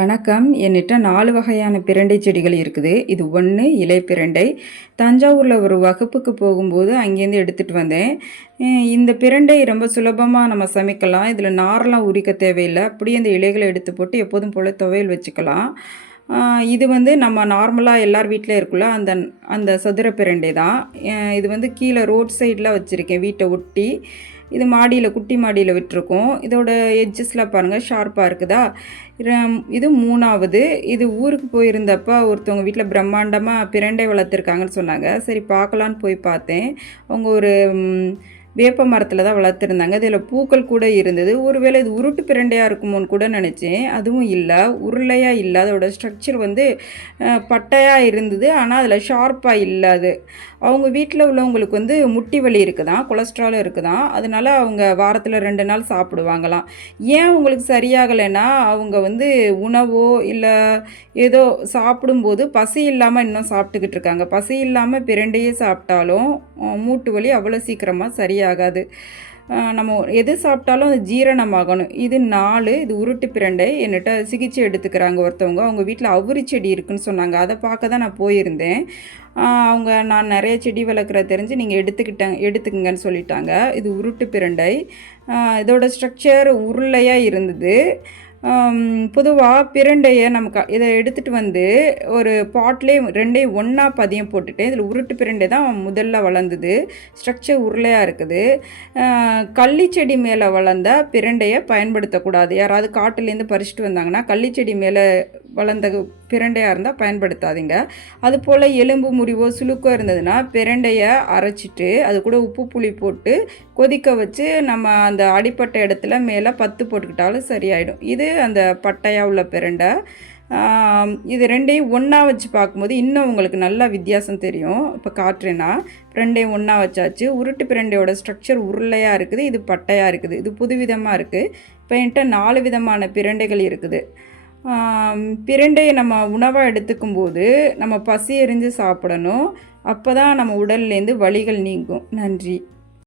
வணக்கம். என்கிட்ட நாலு வகையான பிரண்டை செடிகள் இருக்குது. இது ஒன்று இலை பிரண்டை. தஞ்சாவூரில் ஒரு வகுப்புக்கு போகும்போது அங்கேருந்து எடுத்துகிட்டு வந்தேன். இந்த பிரண்டை ரொம்ப சுலபமாக நம்ம சமைக்கலாம். இதில் நாரெலாம் உரிக்க தேவையில்லை. அப்படியே இந்த இலைகளை எடுத்து போட்டு எப்போதும் போல் துவையல் வச்சுக்கலாம். இது வந்து நம்ம நார்மலாக எல்லார் வீட்டில் இருக்குல்ல அந்த அந்த சதுர பிரண்டை தான். இது வந்து கீழே ரோட் சைடில் வச்சுருக்கேன். வீட்டை ஒட்டி. இது மாடியில் குட்டி மாடியில் விட்டுருக்கோம். இதோட எட்ஜஸ்லாம் பாருங்கள் ஷார்ப்பாக இருக்குதா? இது மூணாவது. இது ஊருக்கு போயிருந்தப்ப ஒருத்தவங்க வீட்டில் பிரம்மாண்டமாக பிரண்டை வளர்த்துருக்காங்கன்னு சொன்னாங்க. சரி பார்க்கலான்னு போய் பார்த்தேன். அவங்க ஒரு வேப்ப மரத்தில் தான் வளர்த்துருந்தாங்க. இதில் பூக்கள் கூட இருந்தது. ஒருவேளை இது உருட்டு பிரண்டையாக இருக்குமோன்னு கூட நினச்சேன். அதுவும் இல்லை. உருளையாக இல்லை அதோட ஸ்ட்ரக்சர் வந்து பட்டையாக இருந்தது. ஆனால் அதில் ஷார்ப்பாக இல்லை அது அவங்க வீட்டில் உள்ளவங்களுக்கு வந்து முட்டி வலி இருக்குதான். கொலஸ்ட்ராலும் இருக்குதான். அதனால் அவங்க வாரத்தில் ரெண்டு நாள் சாப்பிடுவாங்களாம். ஏன் அவங்களுக்கு சரியாகலைன்னா அவங்க வந்து உணவோ இல்லை ஏதோ சாப்பிடும்போது பசி இல்லாமல் இன்னும் சாப்பிட்டுக்கிட்டு இருக்காங்க. பசி இல்லாமல் பிரண்டையே சாப்பிட்டாலும் மூட்டு வலி அவ்வளோ சீக்கிரமாக சரியாகாது. நம்ம எது சாப்பிட்டாலும் அது ஜீரணமாகணும். இது நாலு இது உருட்டு பிரண்டை. என்கிட்ட சிகிச்சை எடுத்துக்கிறாங்க ஒருத்தவங்க. அவங்க வீட்டில் அவுரி செடி இருக்குன்னு சொன்னாங்க. அதை பார்க்க தான் நான் போயிருந்தேன். அவங்க நான் நிறைய செடி வளர்க்குற தெரிஞ்சு நீங்கள் எடுத்துக்கிட்டேன் எடுத்துக்கங்கன்னு சொல்லிட்டாங்க. இது உருட்டு பிரண்டை. இதோட ஸ்ட்ரக்சர் உருளையாக இருந்தது. பொதுவாக பிரண்டையை நமக்கு இதை எடுத்துகிட்டு வந்து ஒரு பாட்லேயே ரெண்டையும் ஒன்றா பதியம் போட்டுட்டு இதில் உருட்டு பிரண்டை தான் முதல்ல வளர்ந்தது. ஸ்ட்ரக்சர் உருளையாக இருக்குது. கள்ளி செடி மேலே வளர்ந்த பிரண்டையை பயன்படுத்தக்கூடாது. யாராவது காட்டுலேருந்து பறிச்சுட்டு வந்தாங்கன்னா கள்ளி செடி மேலே வளர்ந்த பிரண்டையாக இருந்தால் பயன்படுத்தாதீங்க. அதுபோல் எலும்பு முறிவோ சுளுக்கோ இருந்ததுன்னா பிரண்டையை அரைச்சிட்டு அது கூட உப்பு புளி போட்டு கொதிக்க வச்சு நம்ம அந்த அடிப்பட்ட இடத்துல மேலே பத்து போட்டுக்கிட்டாலும் சரியாயிடும். இது அந்த பட்டையாக உள்ள பிரண்டை. இது ரெண்டையும் ஒன்றா வச்சு பார்க்கும்போது இன்னும் உங்களுக்கு நல்லா வித்தியாசம் தெரியும். இப்போ காட்டுறேன்னா ரெண்டையும் ஒன்றா வச்சாச்சு. உருட்டு பிரண்டையோட ஸ்ட்ரக்சர் உருளையாக இருக்குது இது பட்டையாக இருக்குது இது புதுவிதமாக இருக்குது இப்போ என்கிட்ட நாலு விதமான பிரண்டைகள் இருக்குது. பிரண்டையை நம்ம உணவாக எடுத்துக்கும் போது நம்ம பசி எறிஞ்சு சாப்பிடணும். அப்போ தான் நம்ம உடல்லேருந்து வலிகள் நீங்கும். நன்றி.